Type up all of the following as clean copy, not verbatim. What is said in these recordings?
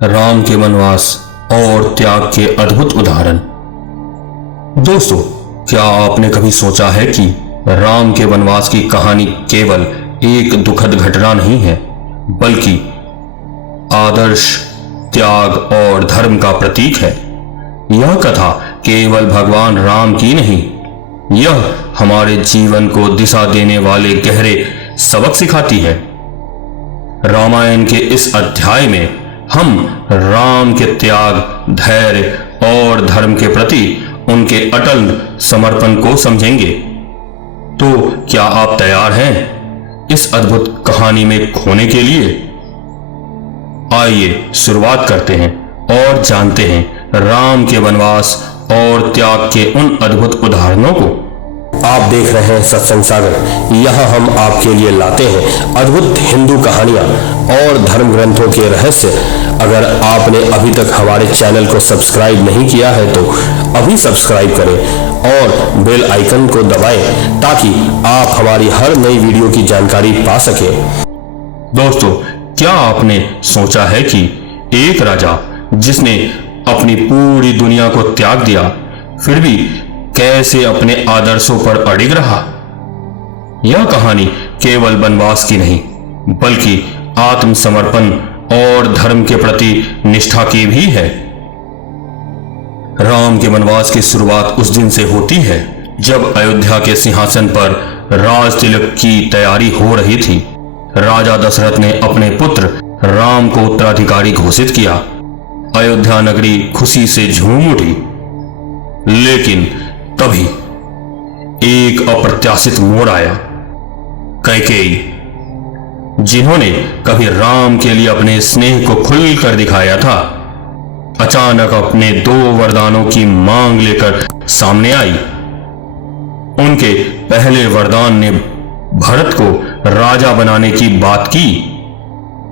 राम के वनवास और त्याग के अद्भुत उदाहरण। दोस्तों, क्या आपने कभी सोचा है कि राम के वनवास की कहानी केवल एक दुखद घटना नहीं है, बल्कि आदर्श, त्याग और धर्म का प्रतीक है। यह कथा केवल भगवान राम की नहीं, यह हमारे जीवन को दिशा देने वाले गहरे सबक सिखाती है। रामायण के इस अध्याय में हम राम के त्याग, धैर्य और धर्म के प्रति उनके अटल समर्पण को समझेंगे। तो क्या आप तैयार हैं इस अद्भुत कहानी में खोने के लिए? आइए शुरुआत करते हैं और जानते हैं राम के वनवास और त्याग के उन अद्भुत उदाहरणों को। आप देख रहे हैं सत्संग सागर। यहाँ हम आपके लिए लाते हैं अद्भुत हिंदू कहानियाँ और धर्म ग्रंथों के रहस्य। अगर आपने अभी तक हमारे चैनल को सब्सक्राइब नहीं किया है तो अभी सब्सक्राइब करें और बेल आइकन को दबाएं ताकि आप हमारी हर नई वीडियो की जानकारी पा सकें। दोस्तों, क्या आपने सोचा है कि एक राजा जिसने अपनी पूरी दुनिया को त्याग दिया, फिर भी कैसे अपने आदर्शों पर अडिग रहा? यह कहानी केवल वनवास की नहीं, बल्कि आत्मसमर्पण और धर्म के प्रति निष्ठा की भी है। राम के वनवास की शुरुआत उस दिन से होती है जब अयोध्या के सिंहासन पर राज तिलक की तैयारी हो रही थी। राजा दशरथ ने अपने पुत्र राम को उत्तराधिकारी घोषित किया। अयोध्या नगरी खुशी से झूम उठी। लेकिन तभी एक अप्रत्याशित मोड़ आया। कैकेयी, जिन्होंने कभी राम के लिए अपने स्नेह को खुलकर दिखाया था, अचानक अपने 2 वरदानों की मांग लेकर सामने आई। उनके पहले वरदान ने भरत को राजा बनाने की बात की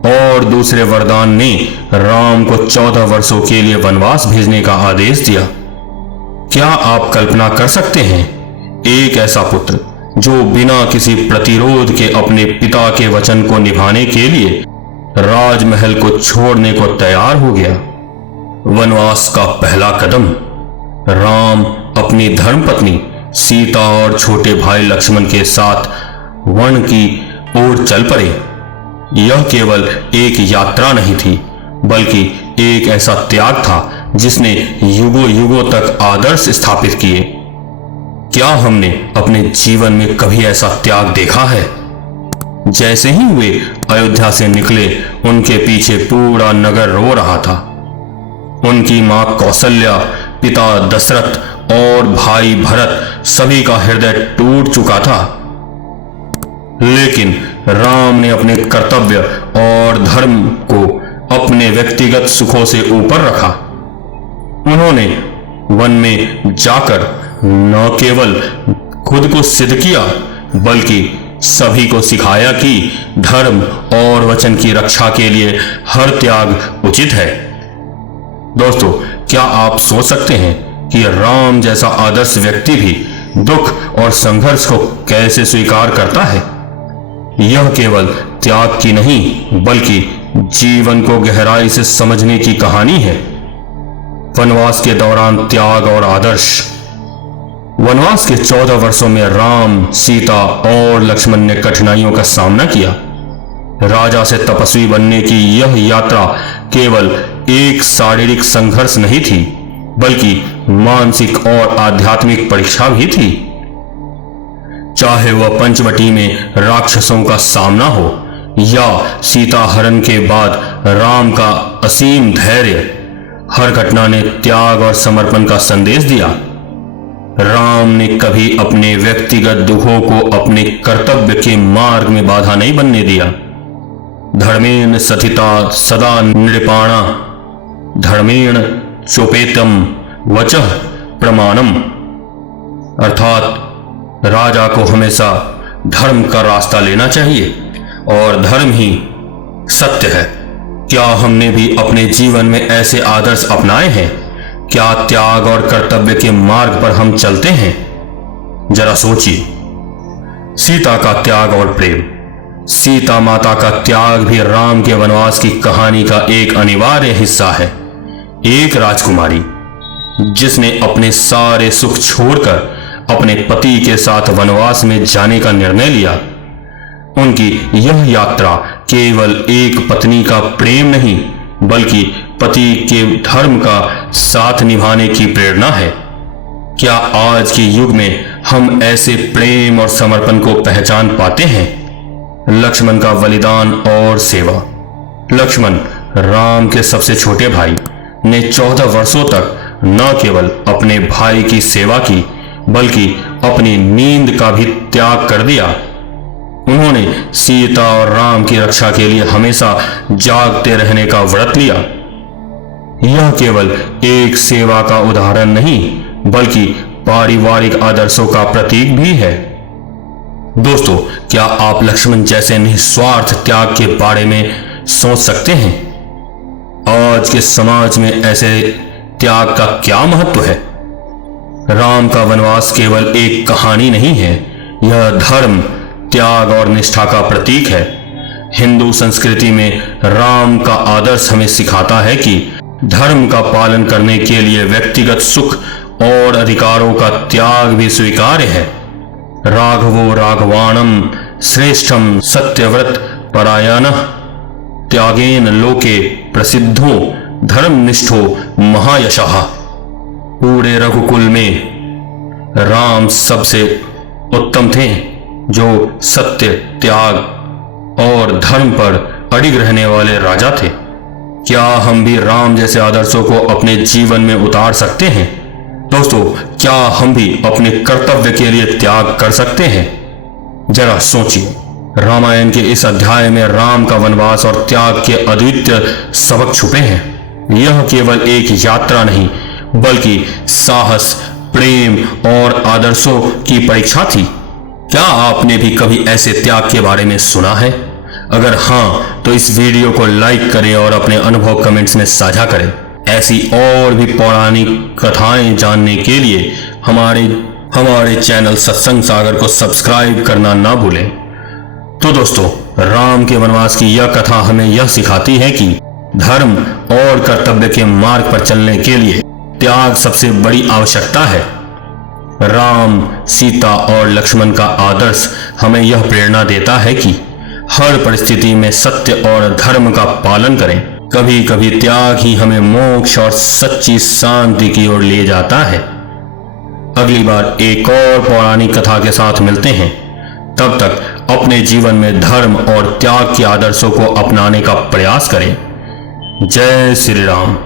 और दूसरे वरदान ने राम को 14 वर्षों के लिए वनवास भेजने का आदेश दिया। क्या आप कल्पना कर सकते हैं, एक ऐसा पुत्र जो बिना किसी प्रतिरोध के अपने पिता के वचन को निभाने के लिए राजमहल को छोड़ने को तैयार हो गया। वनवास का पहला कदम। राम अपनी धर्मपत्नी सीता और छोटे भाई लक्ष्मण के साथ वन की ओर चल पड़े। यह केवल एक यात्रा नहीं थी, बल्कि एक ऐसा त्याग था जिसने युगों युगों तक आदर्श स्थापित किए। क्या हमने अपने जीवन में कभी ऐसा त्याग देखा है? जैसे ही वे अयोध्या से निकले, उनके पीछे पूरा नगर रो रहा था। उनकी मां कौशल्या, पिता दशरथ और भाई भरत, सभी का हृदय टूट चुका था। लेकिन राम ने अपने कर्तव्य और धर्म को अपने व्यक्तिगत सुखों से ऊपर रखा। उन्होंने वन में जाकर न केवल खुद को सिद्ध किया, बल्कि सभी को सिखाया कि धर्म और वचन की रक्षा के लिए हर त्याग उचित है। दोस्तों, क्या आप सोच सकते हैं कि राम जैसा आदर्श व्यक्ति भी दुख और संघर्ष को कैसे स्वीकार करता है? यह केवल त्याग की नहीं, बल्कि जीवन को गहराई से समझने की कहानी है। वनवास के दौरान त्याग और आदर्श। वनवास के 14 वर्षों में राम, सीता और लक्ष्मण ने कठिनाइयों का सामना किया। राजा से तपस्वी बनने की यह यात्रा केवल एक शारीरिक संघर्ष नहीं थी, बल्कि मानसिक और आध्यात्मिक परीक्षा भी थी। चाहे वह पंचवटी में राक्षसों का सामना हो या सीता हरण के बाद राम का असीम धैर्य, हर घटना ने त्याग और समर्पण का संदेश दिया। राम ने कभी अपने व्यक्तिगत दुखों को अपने कर्तव्य के मार्ग में बाधा नहीं बनने दिया। धर्मेण सथिता सदा नृपाणा, धर्मेण चोपेतम वचः प्रमाणम। अर्थात राजा को हमेशा धर्म का रास्ता लेना चाहिए और धर्म ही सत्य है। क्या हमने भी अपने जीवन में ऐसे आदर्श अपनाए हैं? क्या त्याग और कर्तव्य के मार्ग पर हम चलते हैं? जरा सोचिए। सीता का त्याग और प्रेम। सीता माता का त्याग भी राम के वनवास की कहानी का एक अनिवार्य हिस्सा है। एक राजकुमारी जिसने अपने सारे सुख छोड़कर अपने पति के साथ वनवास में जाने का निर्णय लिया, उनकी यह यात्रा केवल एक पत्नी का प्रेम नहीं बल्कि पति के धर्म का साथ निभाने की प्रेरणा है। क्या आज के युग में हम ऐसे प्रेम और समर्पण को पहचान पाते हैं? लक्ष्मण का बलिदान और सेवा। लक्ष्मण, राम के सबसे छोटे भाई, ने 14 वर्षों तक न केवल अपने भाई की सेवा की बल्कि अपनी नींद का भी त्याग कर दिया। उन्होंने सीता और राम की रक्षा के लिए हमेशा जागते रहने का व्रत लिया। यह केवल एक सेवा का उदाहरण नहीं बल्कि पारिवारिक आदर्शों का प्रतीक भी है। दोस्तों, क्या आप लक्ष्मण जैसे निस्वार्थ त्याग के बारे में सोच सकते हैं? आज के समाज में ऐसे त्याग का क्या महत्व है? राम का वनवास केवल एक कहानी नहीं है, यह धर्म, त्याग और निष्ठा का प्रतीक है। हिंदू संस्कृति में राम का आदर्श हमें सिखाता है कि धर्म का पालन करने के लिए व्यक्तिगत सुख और अधिकारों का त्याग भी स्वीकार्य है। राघवो राघवाणम श्रेष्ठम सत्यव्रत परायणः त्यागेन लोके प्रसिद्धो धर्मनिष्ठो महायशः। पूरे रघुकुल में राम सबसे उत्तम थे, जो सत्य, त्याग और धर्म पर अडिग रहने वाले राजा थे। क्या हम भी राम जैसे आदर्शों को अपने जीवन में उतार सकते हैं? दोस्तों, क्या हम भी अपने कर्तव्य के लिए त्याग कर सकते हैं? जरा सोचिए, रामायण के इस अध्याय में राम का वनवास और त्याग के अद्वितीय सबक छुपे हैं। यह केवल एक यात्रा नहीं बल्कि साहस, प्रेम और आदर्शों की परीक्षा थी। क्या आपने भी कभी ऐसे त्याग के बारे में सुना है? अगर हाँ, तो इस वीडियो को लाइक करें और अपने अनुभव कमेंट्स में साझा करें। ऐसी और भी पौराणिक कथाएं जानने के लिए हमारे चैनल सत्संग सागर को सब्सक्राइब करना ना भूलें। तो दोस्तों, राम के वनवास की यह कथा हमें यह सिखाती है कि धर्म और कर्तव्य के मार्ग पर चलने के लिए त्याग सबसे बड़ी आवश्यकता है। राम, सीता और लक्ष्मण का आदर्श हमें यह प्रेरणा देता है कि हर परिस्थिति में सत्य और धर्म का पालन करें। कभी कभी त्याग ही हमें मोक्ष और सच्ची शांति की ओर ले जाता है। अगली बार एक और पौराणिक कथा के साथ मिलते हैं। तब तक अपने जीवन में धर्म और त्याग के आदर्शों को अपनाने का प्रयास करें। जय श्री राम।